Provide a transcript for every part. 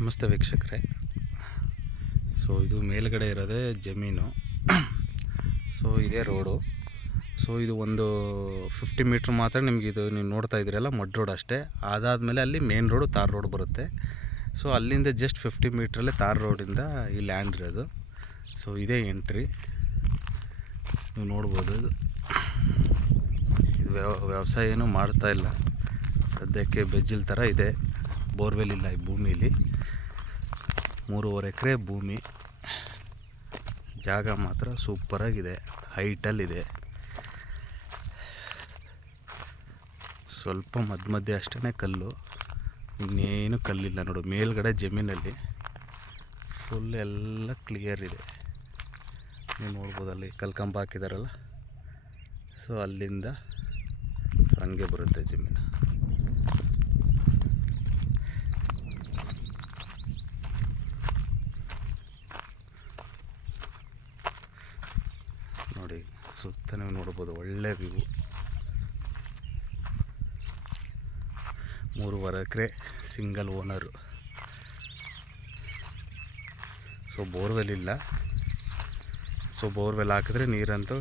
ನಮಸ್ತೆ ವೀಕ್ಷಕರೇ. ಸೊ ಇದು ಮೇಲ್ಗಡೆ ಇರೋದೇ ಜಮೀನು. ಸೊ ಇದೇ ರೋಡು. ಸೊ ಇದು ಒಂದು 50 ಮೀಟ್ರ್ ಮಾತ್ರ ನಿಮಗೆ ಇದು ನೀವು ನೋಡ್ತಾ ಇದ್ದೀರಲ್ಲ ಮಡ್ ರೋಡ್ ಅಷ್ಟೇ. ಅದಾದಮೇಲೆ ಅಲ್ಲಿ ಮೇನ್ ರೋಡು ತಾರ್ ರೋಡ್ ಬರುತ್ತೆ. ಸೊ ಅಲ್ಲಿಂದ ಜಸ್ಟ್ 50 ಮೀಟ್ರಲ್ಲೇ ತಾರ್ ರೋಡಿಂದ ಈ ಲ್ಯಾಂಡ್ ಇರೋದು. ಸೊ ಇದೇ ಎಂಟ್ರಿ ನೀವು ನೋಡ್ಬೋದು. ಇದು ವ್ಯವಸಾಯ ಏನೂ ಮಾಡ್ತಾ ಇಲ್ಲ ಸದ್ಯಕ್ಕೆ, ಬೆಜ್ಜಿಲ್ ಥರ ಇದೆ. ಬೋರ್ವೆಲ್ ಇಲ್ಲ ಈ ಭೂಮಿಲಿ. 3.5 ಎಕರೆ ಭೂಮಿ. ಜಾಗ ಮಾತ್ರ ಸೂಪರಾಗಿದೆ, ಹೈಟಲ್ಲಿದೆ. ಸ್ವಲ್ಪ ಮಧ್ಯೆ ಅಷ್ಟೇ ಕಲ್ಲು, ಇನ್ನೇನು ಕಲ್ಲಿಲ್ಲ ನೋಡು. ಮೇಲ್ಗಡೆ ಜಮೀನಲ್ಲಿ ಫುಲ್ ಎಲ್ಲ ಕ್ಲಿಯರ್ ಇದೆ. ನೀವು ನೋಡ್ಬೋದು ಅಲ್ಲಿ ಕಲ್ಕಂಬ ಹಾಕಿದಾರಲ್ಲ, ಸೊ ಅಲ್ಲಿಂದ ಹಂಗೆ ಬರುತ್ತೆ ಜಮೀನು. ನೋಡಿ ಸುತ್ತ ನೀವು ನೋಡ್ಬೋದು, ಒಳ್ಳೆ ವ್ಯೂ. 3.5 ಎಕರೆ ಸಿಂಗಲ್ ಓನರು. ಸೊ ಬೋರ್ವೆಲ್ ಇಲ್ಲ. ಸೊ ಬೋರ್ವೆಲ್ ಹಾಕಿದ್ರೆ ನೀರಂತೂ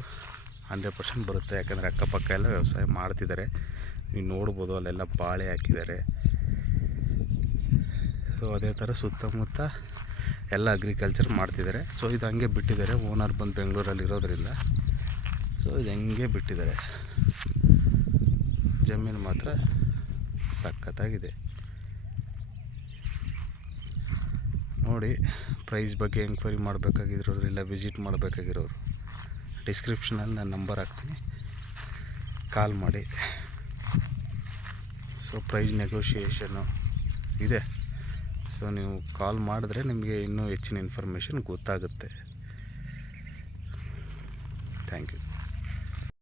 100% ಬರುತ್ತೆ, ಯಾಕಂದರೆ ಅಕ್ಕಪಕ್ಕ ಎಲ್ಲ ವ್ಯವಸಾಯ ಮಾಡ್ತಿದ್ದಾರೆ. ನೀವು ನೋಡ್ಬೋದು ಅಲ್ಲೆಲ್ಲ ಬಾಳೆ ಹಾಕಿದ್ದಾರೆ. ಸೊ ಅದೇ ಥರ ಸುತ್ತಮುತ್ತ ಎಲ್ಲ ಅಗ್ರಿಕಲ್ಚರ್ ಮಾಡ್ತಿದ್ದಾರೆ. ಸೊ ಇದು ಹಂಗೆ ಬಿಟ್ಟಿದ್ದಾರೆ, ಓನರ್ ಬಂದು ಬೆಂಗಳೂರಲ್ಲಿ ಇರೋದ್ರಿಂದ. ಸೊ ಇದು ಹಂಗೆ ಬಿಟ್ಟಿದ್ದಾರೆ. ಜಮೀನು ಮಾತ್ರ ಸಖತ್ತಾಗಿದೆ ನೋಡಿ. ಪ್ರೈಸ್ ಬಗ್ಗೆ ಎಂಕ್ವೈರಿ ಮಾಡಬೇಕಾಗಿರೋರು ಇಲ್ಲ ವಿಸಿಟ್ ಮಾಡಬೇಕಾಗಿರೋರು ಡಿಸ್ಕ್ರಿಪ್ಷನಲ್ಲಿ ನಾನು ನಂಬರ್ ಹಾಕ್ತೀನಿ, ಕಾಲ್ ಮಾಡಿ. ಸೊ ಪ್ರೈಸ್ ನೆಗೋಷಿಯೇಷನ್ನು ಇದೆ. ಸೊ ನೀವು ಕಾಲ್ ಮಾಡಿದ್ರೆ ನಿಮಗೆ ಇನ್ನೂ ಹೆಚ್ಚಿನ ಇನ್ಫಾರ್ಮೇಷನ್ ಗೊತ್ತಾಗುತ್ತೆ. Thank you.